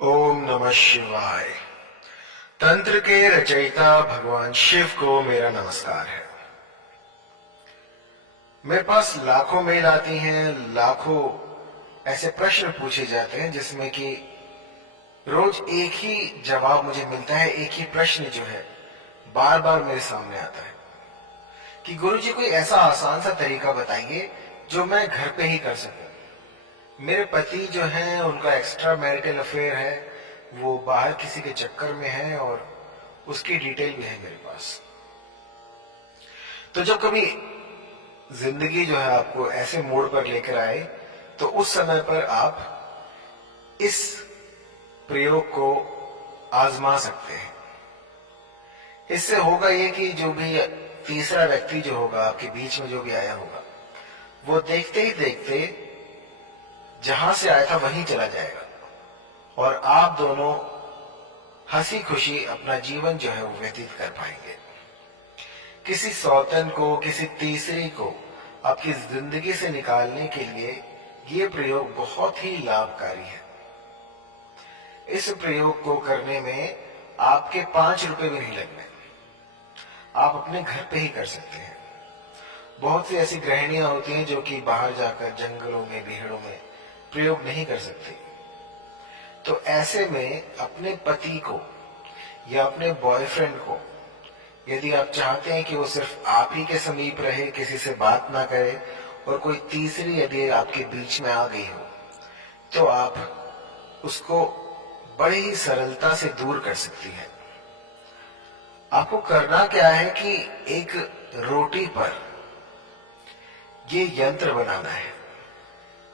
ओम नमः शिवाय। तंत्र के रचयिता भगवान शिव को मेरा नमस्कार है। मेरे पास लाखों मेल आती हैं, लाखों ऐसे प्रश्न पूछे जाते हैं जिसमें कि रोज एक ही जवाब मुझे मिलता है। एक ही प्रश्न जो है बार बार मेरे सामने आता है कि गुरुजी कोई ऐसा आसान सा तरीका बताइए जो मैं घर पे ही कर सकूं। मेरे पति जो हैं उनका एक्स्ट्रा मैरिटल अफेयर है, वो बाहर किसी के चक्कर में है और उसकी डिटेल भी है मेरे पास। तो जब कभी जिंदगी जो है आपको ऐसे मोड़ पर लेकर आए तो उस समय पर आप इस प्रयोग को आजमा सकते हैं। इससे होगा ये कि जो भी तीसरा व्यक्ति जो होगा आपके बीच में, जो भी आया होगा, वो देखते ही देखते जहां से आया था वहीं चला जाएगा और आप दोनों हंसी खुशी अपना जीवन जो है वो व्यतीत कर पाएंगे। किसी सौतन को, किसी तीसरी को आपकी जिंदगी से निकालने के लिए ये प्रयोग बहुत ही लाभकारी है। इस प्रयोग को करने में आपके 5 रुपए भी नहीं लगने। आप अपने घर पे ही कर सकते हैं। बहुत सी ऐसी गृहिणियां होती हैं जो कि बाहर जाकर जंगलों में, बीहड़ों में प्रयोग नहीं कर सकती। तो ऐसे में अपने पति को या अपने बॉयफ्रेंड को, यदि आप चाहते हैं कि वो सिर्फ आप ही के समीप रहे, किसी से बात ना करे और कोई तीसरी यदि आपके बीच में आ गई हो, तो आप उसको बड़ी ही सरलता से दूर कर सकती है। आपको करना क्या है कि एक रोटी पर ये यंत्र बनाना है।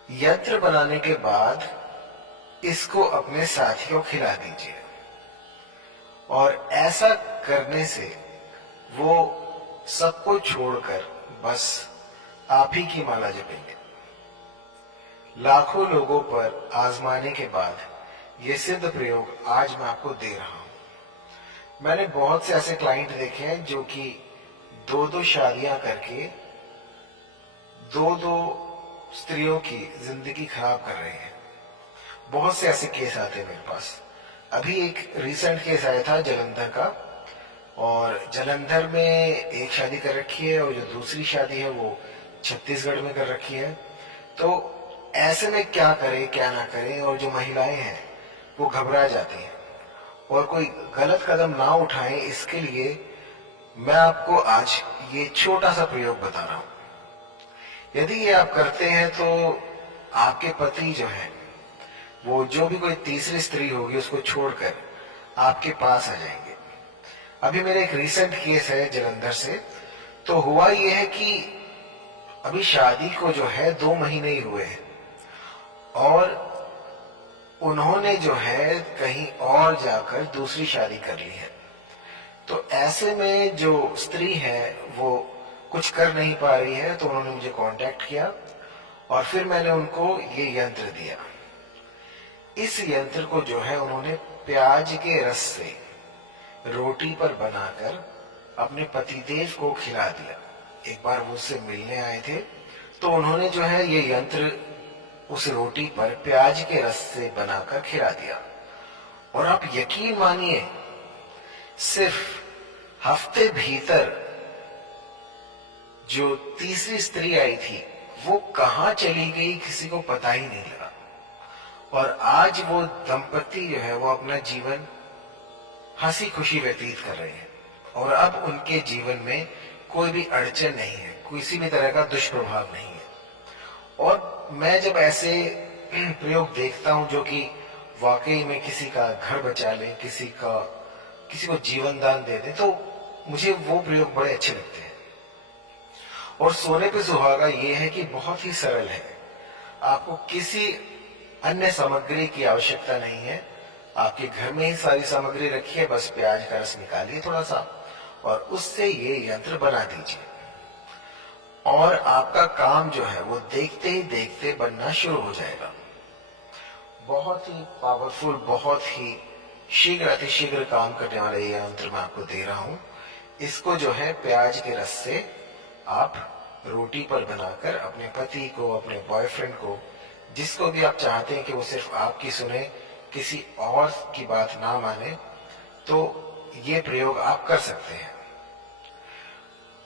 यंत्र बनाने के बाद इसको अपने साथी को खिला दीजिए और ऐसा करने से वो सबको छोड़कर बस आप ही की माला जपेंगे। लाखों लोगों पर आजमाने के बाद ये सिद्ध प्रयोग आज मैं आपको दे रहा हूं। मैंने बहुत से ऐसे क्लाइंट देखे हैं जो कि 2-2 शादियां करके 2-2 स्त्रियों की जिंदगी खराब कर रहे हैं। बहुत से ऐसे केस आते हैं मेरे पास। अभी एक रिसेंट केस आया था जलंधर का, और जलंधर में एक शादी कर रखी है और जो दूसरी शादी है वो छत्तीसगढ़ में कर रखी है। तो ऐसे में क्या करें क्या ना करें, और जो महिलाएं हैं वो घबरा जाती हैं और कोई गलत कदम ना उठाएं, इसके लिए मैं आपको आज ये छोटा सा प्रयोग बता रहा हूं। यदि ये आप करते हैं तो आपके पति जो है वो जो भी कोई तीसरी स्त्री होगी उसको छोड़कर आपके पास आ जाएंगे। अभी मेरा एक रिसेंट केस है जलंधर से। तो हुआ ये है कि अभी शादी को जो है 2 महीने ही हुए हैं और उन्होंने जो है कहीं और जाकर दूसरी शादी कर ली है। तो ऐसे में जो स्त्री है वो कुछ कर नहीं पा रही है, तो उन्होंने मुझे कांटेक्ट किया और फिर मैंने उनको ये यंत्र दिया। इस यंत्र को जो है उन्होंने प्याज के रस से रोटी पर बनाकर अपने पतिदेव को खिला दिया। एक बार वो उससे मिलने आए थे तो उन्होंने जो है ये यंत्र उस रोटी पर प्याज के रस से बनाकर खिला दिया। और आप यकीन मानिए, सिर्फ हफ्ते भीतर जो तीसरी स्त्री आई थी वो कहां चली गई किसी को पता ही नहीं लगा। और आज वो दंपति जो है वो अपना जीवन हंसी खुशी व्यतीत कर रहे हैं और अब उनके जीवन में कोई भी अड़चन नहीं है, किसी भी तरह का दुष्प्रभाव नहीं है। और मैं जब ऐसे प्रयोग देखता हूं जो कि वाकई में किसी का घर बचा ले, किसी को जीवन दान दे दे, तो मुझे वो प्रयोग बड़े अच्छे लगते हैं। और सोने पे सुहागा ये है कि बहुत ही सरल है। आपको किसी अन्य सामग्री की आवश्यकता नहीं है। आपके घर में ही सारी सामग्री रखी है, बस प्याज का रस निकालिए थोड़ा सा और उससे ये यंत्र बना दीजिए और आपका काम जो है वो देखते ही देखते बनना शुरू हो जाएगा। बहुत ही पावरफुल, बहुत ही शीघ्र अतिशीघ्र काम करने वाला ये यंत्र मैं आपको दे रहा हूं। इसको जो है प्याज के रस से आप रोटी पर बनाकर अपने पति को, अपने बॉयफ्रेंड को, जिसको भी आप चाहते हैं कि वो सिर्फ आपकी सुने, किसी और की बात ना माने तो ये प्रयोग आप कर सकते हैं।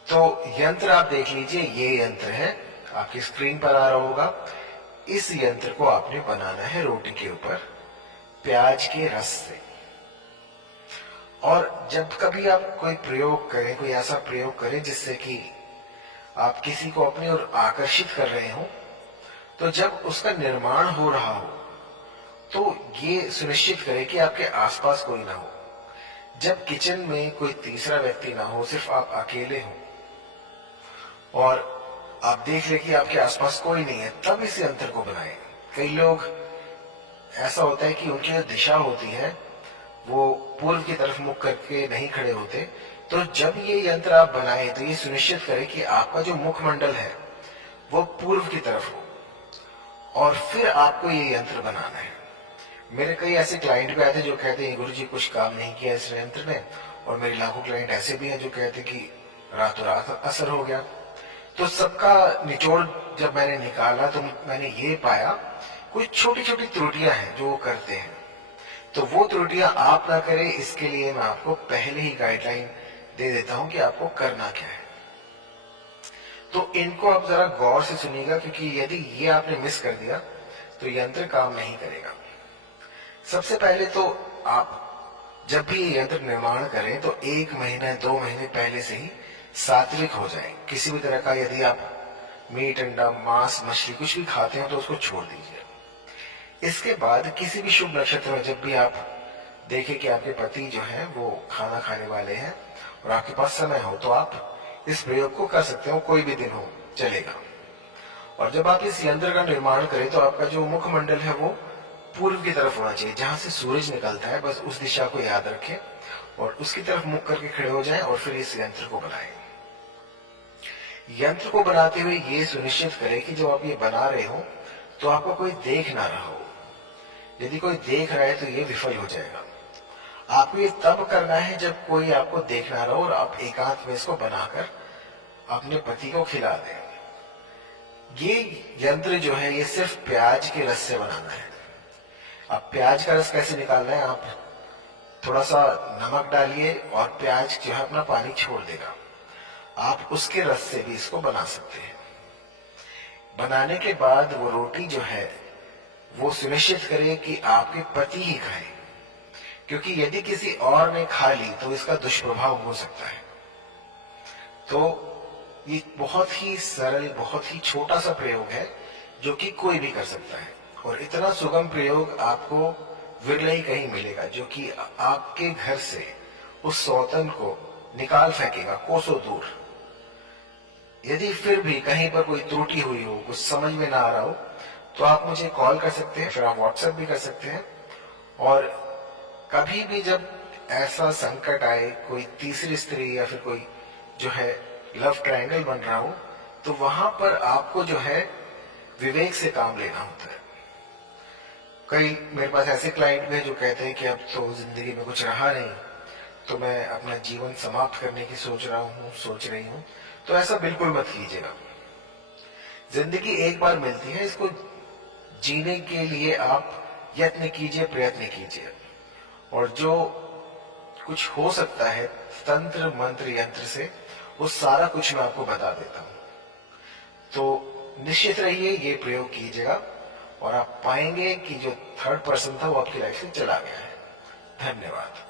तो यंत्र आप देख लीजिए, ये यंत्र है, आपकी स्क्रीन पर आ रहा होगा। इस यंत्र को आपने बनाना है रोटी के ऊपर प्याज के रस से। और जब कभी आप कोई प्रयोग करें, कोई ऐसा प्रयोग करें जिससे कि आप किसी को अपनी ओर आकर्षित कर रहे हो, तो जब उसका निर्माण हो रहा हो तो ये सुनिश्चित करें कि आपके आसपास कोई ना हो। जब किचन में कोई तीसरा व्यक्ति ना हो, सिर्फ आप अकेले हो और आप देख ले कि आपके आसपास कोई नहीं है, तब इस यंत्र को बनाएं। कई लोग ऐसा होता है कि उनकी जो दिशा होती है वो पूर्व की तरफ मुख करके नहीं खड़े होते। तो जब ये यंत्र आप बनाएं तो ये सुनिश्चित करें कि आपका जो मुखमंडल है वो पूर्व की तरफ हो और फिर आपको ये यंत्र बनाना है। मेरे कई ऐसे क्लाइंट भी आते जो कहते हैं गुरुजी कुछ काम नहीं किया इस यंत्र ने, और मेरे लाखों क्लाइंट ऐसे भी हैं जो कहते कि रातों रात असर हो गया। तो सबका निचोड़ जब मैंने निकाला तो मैंने ये पाया कुछ छोटी छोटी त्रुटियां हैं जो वो करते हैं। तो वो त्रुटियां आप ना करें, इसके लिए मैं आपको पहले ही गाइडलाइन दे देता हूं कि आपको करना क्या है। तो इनको आप जरा गौर से सुनिएगा, क्योंकि यदि ये आपने मिस कर दिया तो यंत्र काम नहीं करेगा। सबसे पहले तो आप जब भी ये यंत्र निर्माण करें तो 1 महीना 2 महीने पहले से ही सात्विक हो जाए। किसी भी तरह का यदि आप मीट, अंडा, मांस, मछली कुछ भी खाते हैं तो उसको छोड़ दीजिए। इसके बाद किसी भी शुभ नक्षत्र में जब भी आप देखें कि आपके पति जो है वो खाना खाने वाले हैं और आपके पास समय हो, तो आप इस प्रयोग को कर सकते हो, कोई भी दिन हो चलेगा। और जब आप इस यंत्र का निर्माण करें तो आपका जो मुखमंडल है वो पूर्व की तरफ होना चाहिए, जहां से सूरज निकलता है। बस उस दिशा को याद रखें और उसकी तरफ मुख करके खड़े हो जाएं और फिर इस यंत्र को बनाएं। यंत्र को बनाते हुए ये सुनिश्चित करें कि जब आप ये बना रहे हो तो आपको कोई देख ना रहा हो। यदि कोई देख रहा है तो ये विफल हो जाएगा। आपको ये तब करना है जब कोई आपको देख ना रहा हो और आप एकांत में इसको बनाकर अपने पति को खिला दें। ये यंत्र जो है ये सिर्फ प्याज के रस से बनाना है। अब प्याज का रस कैसे निकालना है, आप थोड़ा सा नमक डालिए और प्याज जो है अपना पानी छोड़ देगा। आप उसके रस से भी इसको बना सकते हैं। बनाने के बाद वो रोटी जो है वो सुनिश्चित करें कि आपके पति ही खाएं, क्योंकि यदि किसी और ने खा ली तो इसका दुष्प्रभाव हो सकता है। तो ये बहुत ही सरल, बहुत ही छोटा सा प्रयोग है जो कि कोई भी कर सकता है, और इतना सुगम प्रयोग आपको विरला ही कहीं मिलेगा जो कि आपके घर से उस सौतन को निकाल फेंकेगा कोसों दूर। यदि फिर भी कहीं पर कोई त्रुटि हुई हो, कुछ समझ में ना आ रहा हो, तो आप मुझे कॉल कर सकते हैं, फिर आप व्हाट्सएप भी कर सकते हैं। और कभी भी जब ऐसा संकट आए, कोई तीसरी स्त्री या फिर कोई जो है लव ट्रायंगल बन रहा हो, तो वहां पर आपको जो है विवेक से काम लेना होता है। कई मेरे पास ऐसे क्लाइंट भी हैं जो कहते हैं कि अब तो जिंदगी में कुछ रहा नहीं, तो मैं अपना जीवन समाप्त करने की सोच रही हूँ। तो ऐसा बिल्कुल मत कीजिएगा। जिंदगी एक बार मिलती है, इसको जीने के लिए आप यत्न कीजिए, प्रयत्न कीजिए। और जो कुछ हो सकता है तंत्र मंत्र यंत्र से, वो सारा कुछ मैं आपको बता देता हूं। तो निश्चित रहिए, ये प्रयोग कीजिएगा और आप पाएंगे कि जो थर्ड पर्सन था वो आपकी लाइफ से चला गया है। धन्यवाद।